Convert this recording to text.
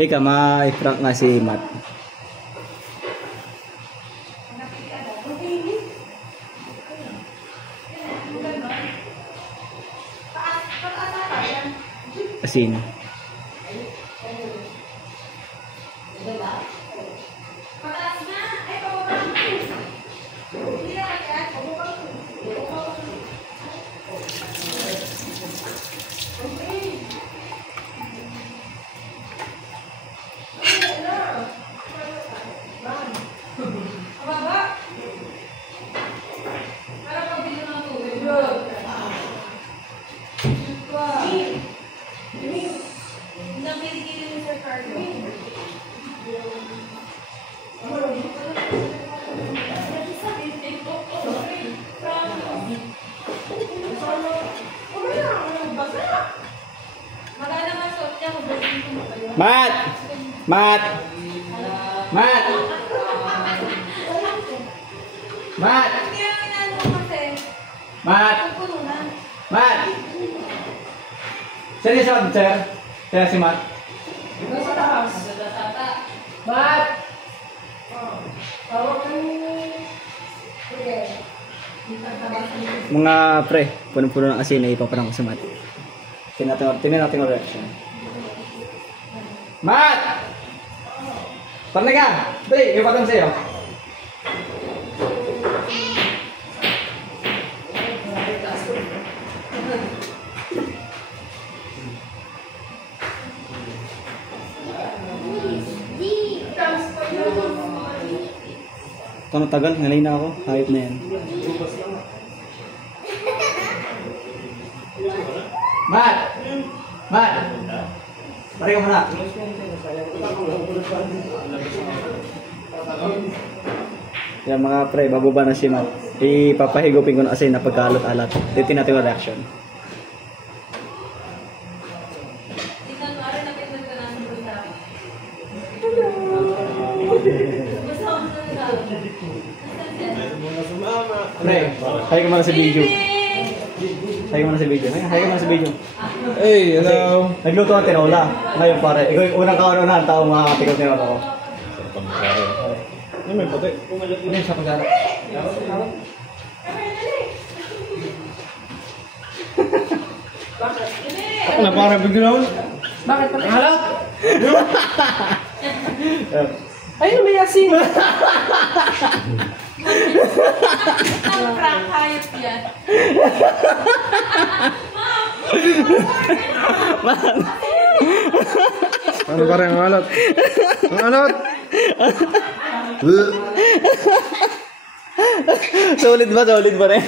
Teka, ma-prank nga si Matt. Asin. Matt! Matt! Matt! Matt! Matt! Matt! Saan yung sound, sir? Sir, si Matt? Matt! Mga pre, puno-puno ng asin na ipaparang ko sa Matt. Tingnan natin yung reaction. Matt! Parang ka! Dali, ipatang sa'yo. Ito na tagal, ngalay na ako. Hayop na yan. Matt! Matt! Pare ka muna. Yan mga pre, bababa na si Matt. Ipapahigupin ko na kasi napagkaalat-alat. Titin natin yung reaction. Pre, hay ka muna sa video. Hay ka muna sa video. Hay ka muna sa video. Hey, hello. Nagluto ang tinola. Ngayon pare, ikaw yung unang kaunahan tao makakapikaw tinola ko. Ano may puti? Ano yung sa pagkara? Ako na para biglaon. Bakit pala? Halat! Ayun, may asin! Ang prank hayop yan. Ano para yung halat? Ang halat! Solid ba? Solid ba rin?